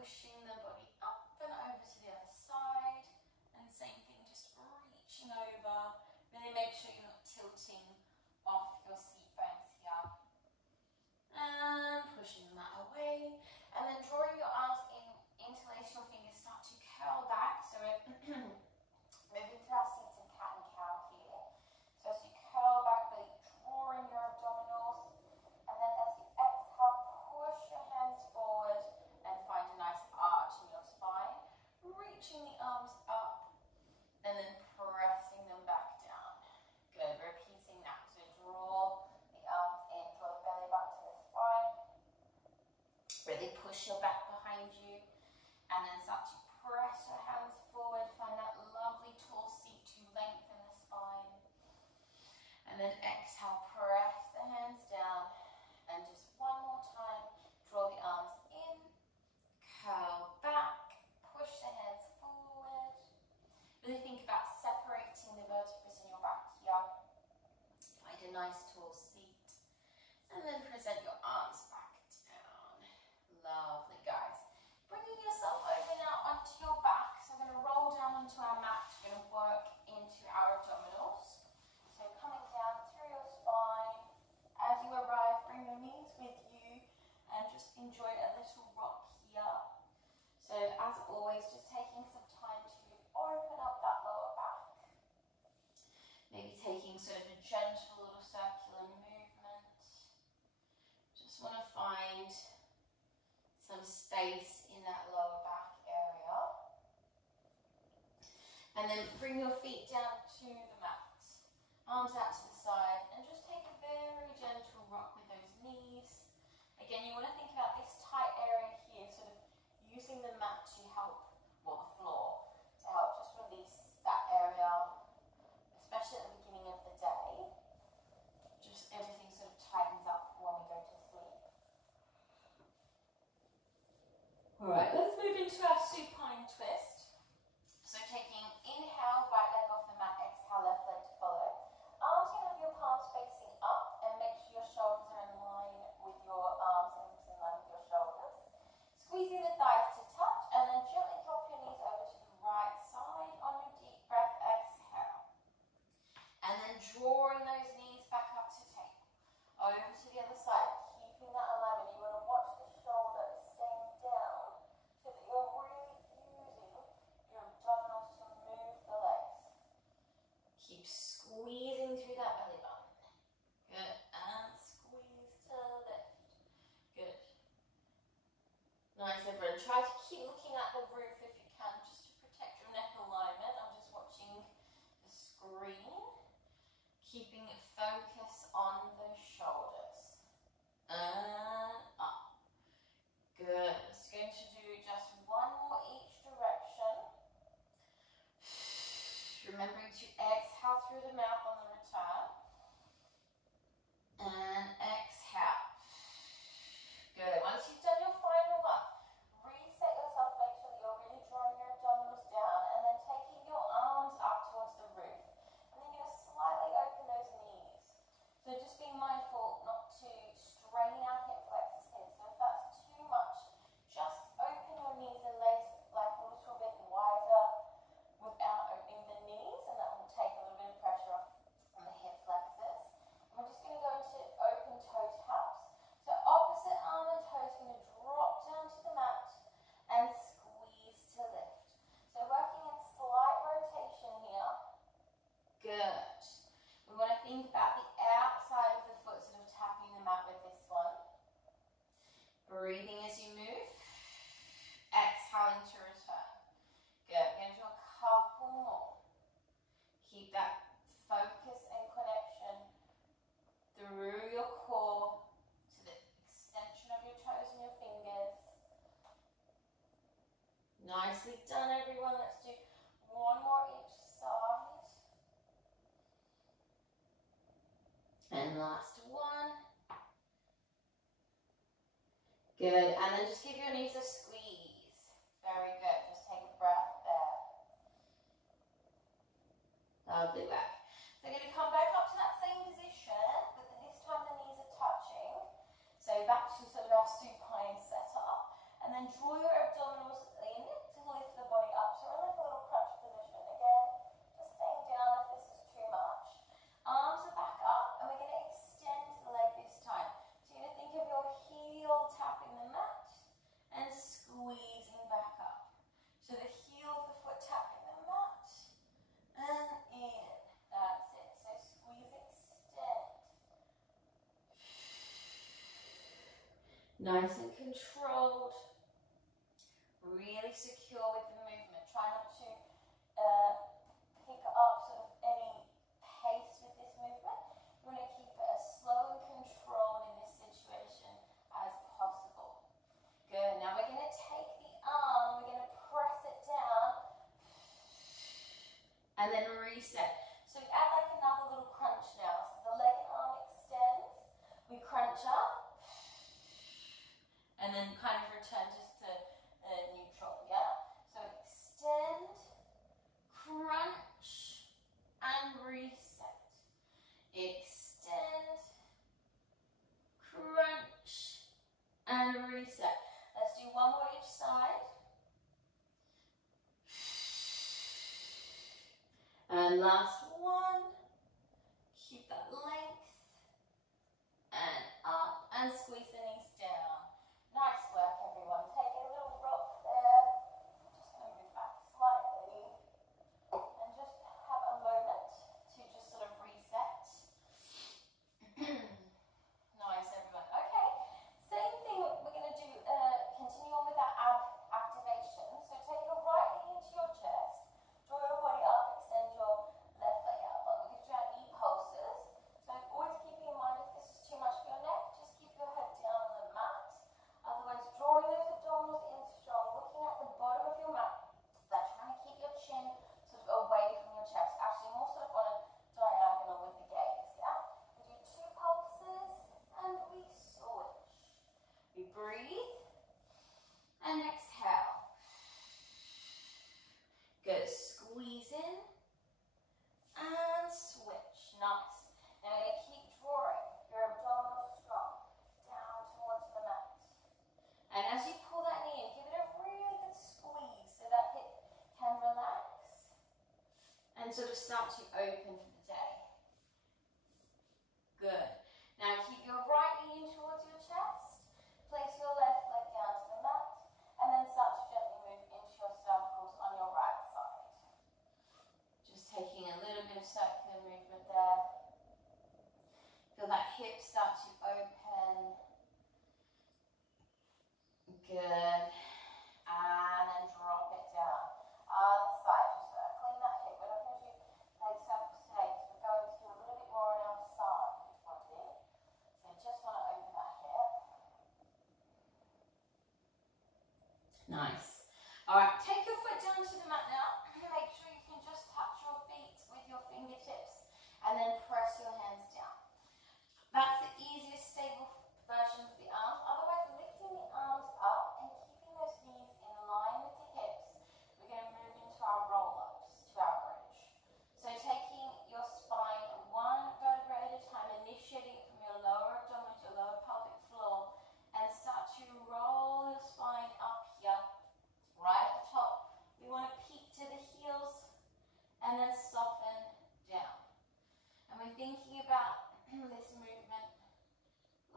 pushing the body up and over to the other side. And same thing, just reaching over. Really make sure you're not tilting off your seat bones here. And pushing the mat away. And then drawing your arms in, interlace your fingers, start to curl back. So we're moving through our seated cat and cow here. So as you curl back, really drawing your abdominals. And then as you exhale, push your hands forward and find a nice arch in your spine. Reaching the arms up and then pressing them back down. Good, repeating that. So draw the arms in, draw the belly back to the spine. Really push your back behind you. And then start to press your hands forward. Find that lovely tall seat to lengthen the spine. And then exhale, press the hands down. And just one more time, draw the arms in, curl back, push the hands forward. Really think about separating the vertebrae in your back here. Find a nice tall seat. And then present your arms back down. Lovely, guys. Bringing yourself over now onto your back. So we're going to roll down onto our mat. We're going to work into our abdominals. So coming down through your spine. As you arrive, bring your knees with you and just enjoy a little rock here. So as always, just taking some time to open up that lower back. Maybe taking sort of a gentle little circular movement. Just want to find some space in that lower back area. And then bring your feet down to the mat. Arms out to the side and just take a very gentle rock with those knees. Again, you want to think about this tight area here, sort of using the mat to help, well, the floor, to help just release that area, especially at the beginning of the day. Just everything sort of tightens up when we go to sleep. Alright, let's move into our supine twist. So taking inhale, right leg off the mat, exhale, left leg to follow. Arms can have your palms facing up and make sure your shoulders are in line with your arms and hips in line with your shoulders. Squeezing the thighs to touch and then gently drop your knees over to the right side on your deep breath, exhale. And then drawing those knees back up to table. Over to the other side, keeping that alignment. You want to watch the shoulders staying down so that you're really using your abdominals to move the legs. Keep squeezing through that belly button. Good. And squeeze to lift. Good. Nice, everyone. Try to keep looking at the roof if you can, just to protect your neck alignment. I'm just watching the screen. Keeping focus on the shoulders. And up. Good. Just going to do just one more each direction. Remembering to exhale through the mouth on the return. And exhale. Good. Once you've done your final one, reset yourself, make sure that you're really drawing your abdominals down and then taking your arms up towards the roof. And then you're going to slightly open those knees. So just being mindful not to strain our hip flexors here. So if that's too much, just open your knees and legs like a little bit wider without opening the knees, and that will take a little bit of pressure off on the hip flexors. And we're just going to go into open toe taps. So opposite arm and toe is going to drop down to the mat and squeeze to lift. So working in slight rotation here. Good. We want to think about the outside of the foot, sort of tapping the mat with this one. Breathing as you move. Exhaling to return. Good. We're going to do a couple more. Keep that focus and connection through your core to the extension of your toes and your fingers. Nicely done, everyone. Let's do one more each side. And last one. Good. And then just give your knees a squeeze. Very good. Just take a breath there. Lovely work. We're going to come back up to that same position, but this time the knees are touching. So back to sort of our supine setup. And then draw your abdominals Nice and controlled. Really secure with the movement. Try not to pick up sort of any pace with this movement. You want to keep it as slow and controlled in this situation as possible. Good. Now we're going to take the arm, we're going to press it down and then reset. So add like another little crunch now. So the leg and arm extends, we crunch up and then kind of return just to neutral, yeah? So extend, crunch, and reset. Extend, crunch, and reset. Let's do one more each side. And last one. Keep that length. And up, and squeeze the knees down. Nice work, everyone. Take a little rock there. Just going to move back slightly. And just have a moment to just sort of reset. Nice, everyone. Okay, same thing. We're going to do, continue on with that ab activation. So take your right knee into your chest. Draw your body up. Extend your left leg out. But we're going to do our knee pulses. So always keeping in mind if this is too much for your neck, just keep your head down on the mat. Otherwise, drawing those abdominals in strong, looking at the bottom of your mat. That's trying to keep your chin sort of away from your chest. Actually, more sort of on a diagonal with the gaze, yeah? We do 2 pulses and we switch. We breathe and exhale. Good. Squeeze in and switch. Nice. Now we're going to keep drawing your abdominals strong down towards the mat. And as you pull that knee in, give it a really good squeeze so that hip can relax and sort of start to open for the day. Good. Now keep your right knee in towards your chest. Place your left leg down to the mat and then start to gently move into your circles on your right side. Just taking a little bit of circular movement there. Feel that hip start to open. Good. And then drop it down. Other side, just circling that hip. We're not going to do leg circles today because we're going to do a little bit more on our side body. So just want to open that hip. Nice. Alright, take your foot down to the mat now. Make sure you can just touch your feet with your fingertips and then press your hands down. That's the easiest stable version of the arms. Otherwise, lifting the arms up and keeping those knees in line with the hips, we're going to move into our roll-ups to our bridge. So taking your spine one vertebrae at a time, initiating from your lower abdomen to your lower pelvic floor, and start to roll your spine up here, right at the top. We want to peak to the heels and then soften down. And we're thinking about this movement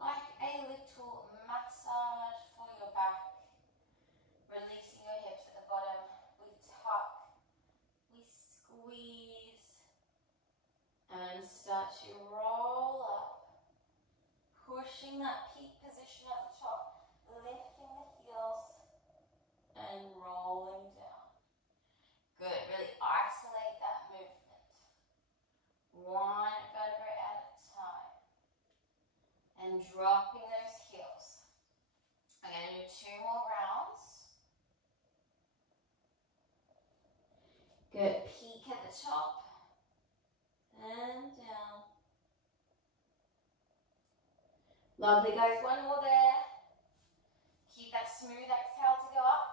like a little massage for your back, releasing your hips at the bottom. We tuck, we squeeze, and start to roll up, pushing that peak position at the top, lifting the heels and rolling down. Good, really isolate that movement. One vertebrae at a time. And dropping those heels. I'm going to do 2 more rounds. Good, peak at the top. And down. Lovely, guys. One more there. Keep that smooth exhale to go up.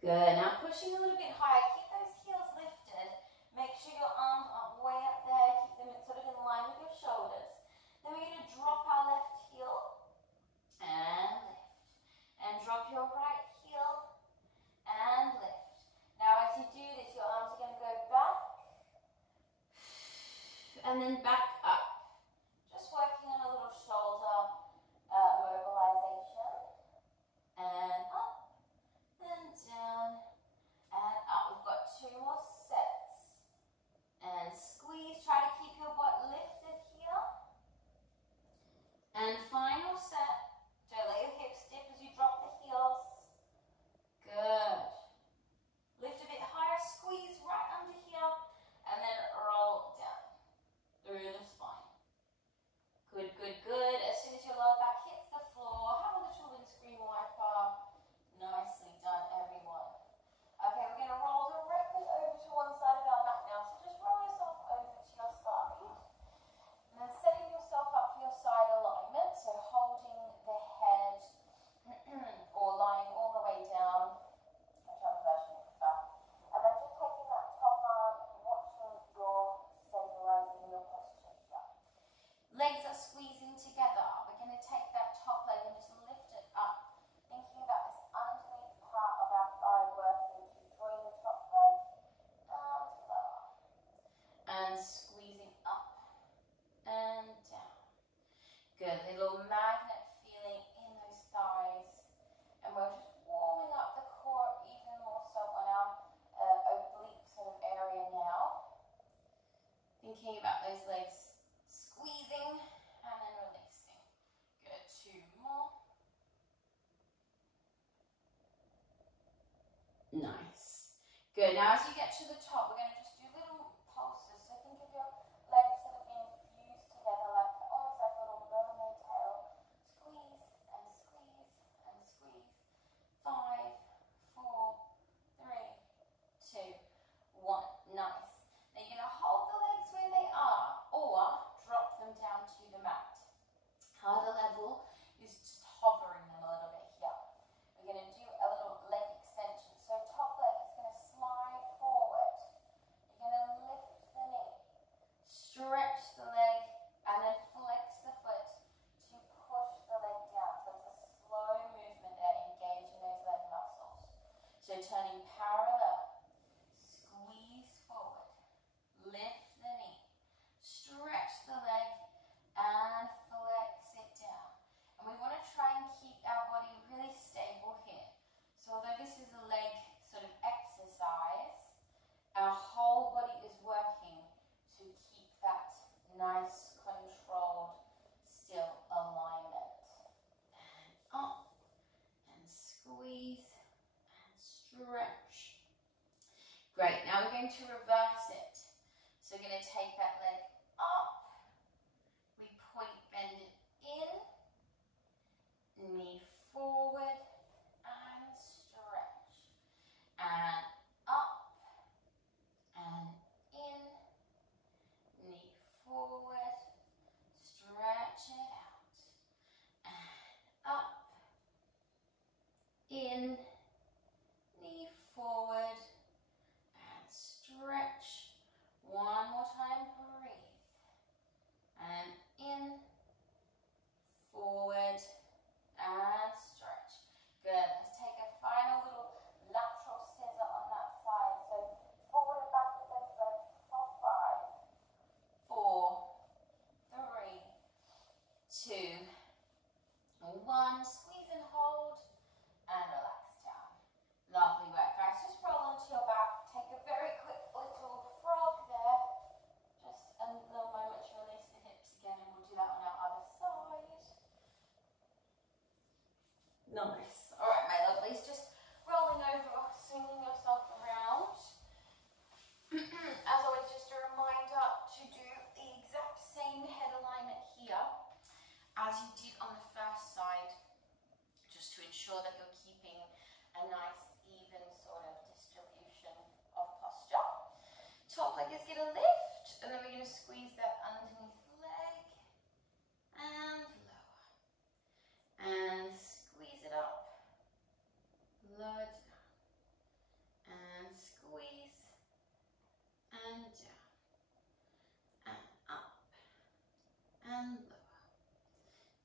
Good. Now pushing a little bit higher. Keep those heels lifted. Make sure your arms are way up there. Keep them sort of in line with your shoulders. Then we're going to drop our left heel and lift. And drop your right heel and lift. Now as you do this, your arms are going to go back and then back up. Just working on a little shoulder mobilization. And up and down and up. We've got 2 more sets. And squeeze. Try to keep your butt lifted here. Good. Now as you get to the top, we're going to just do little pulses. So think of your legs that have been fused together, like almost like a little mermaid tail. Squeeze and squeeze and squeeze. 5, 4, 3, 2, 1. Nice. Now you're going to hold the legs where they are or drop them down to the mat. Harder level is just hovering them a little bit here. We're going to do a little leg extension. So top leg is going to slide forward. You're going to lift the knee, stretch the leg, and then flex the foot to push the leg down. So it's a slow movement there, engaging those leg muscles. So turning parallel, squeeze forward, lift the knee, stretch the leg, and flex it down. And we want to try and keep our body really stable here. So although this is a leg sort of exercise, our whole body is working to keep that nice, controlled, still alignment. And up, and squeeze, and stretch. Great, now we're going to reverse it. So we're going to take that leg up, we point bend it in, knee forward, and stretch. And up, and in, knee forward, stretch it out. And up, in, knee forward, and stretch. One more time, breathe. And in, forward, and stretch. Good. Let's take a final little lateral scissor on that side. So forward and back with those legs for 5, 4, 3, 2, 1. Squeeze and hold, and relax down. Lovely work, guys. Just roll onto your back. Take a very quick little frog there. Just a little moment to release the hips again, and we'll do that on our other side. Nice. All right, my lovelies, just rolling over, swinging yourself around. As always, just a reminder to do the exact same head alignment here as you did on the first side, just to ensure that you're keeping a nice, even sort of distribution of posture. Top leg is going to lift, and then we're going to squeeze that underneath leg and lower. And squeeze it up, lower it down, and squeeze, and down, and up, and lower.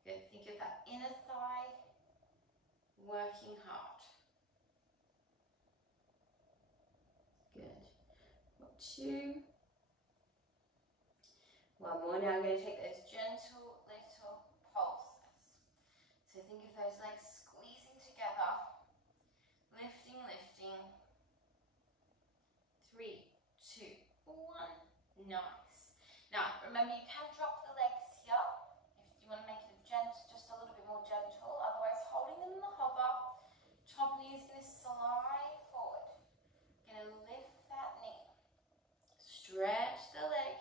Good, think of that inner thigh working hard. Good. 2. One more. Now I'm going to take those gentle little pulses. So think of those legs squeezing together, lifting, lifting. 3, 2, 1. Nice. Now remember, you can drop the legs here if you want to make it just a little bit more gentle. Otherwise, holding them in the hover, top knee is going to slide forward. Going to lift that knee, stretch the leg,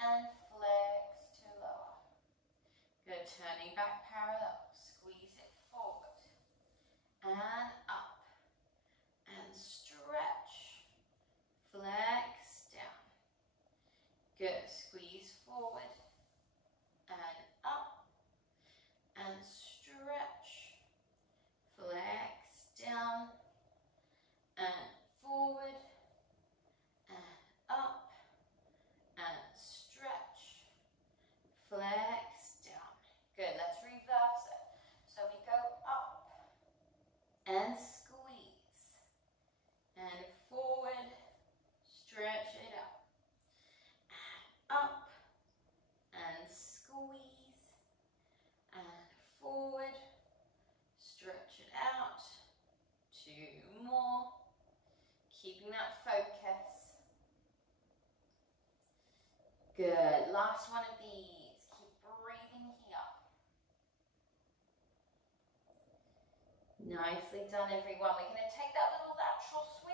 and flex to lower. Good. Turning back parallel, squeeze it forward and up, and stretch, flex down. Good. Squeeze forward and up, and stretch, flex down, and forward, and up, and stretch, flex down. Good, let's reverse it. So we go up, and squeeze, and forward, stretch it out, and up, and squeeze, and forward, stretch it out. 2 more, keeping that focus. Good, last one of these. Keep breathing here. Nicely done, everyone. We're going to take that little lateral swing